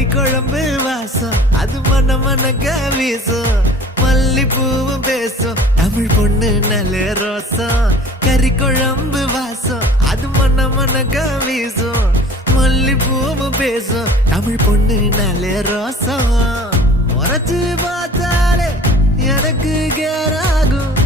கறி குழம்பு வாசம் அது மன மனக்க வீசும் மல்லிப்பூவும் பேசும் தமிழ் பொண்ணு நல்ல ரோசம் கறி குழம்பு வாசம் அது மன மனக்க வீசும் மல்லிப்பூவும் பேசும் தமிழ் பொண்ணு நல்ல ரோசம் முறைச்சு பார்த்தாலே எனக்கு கேராகும்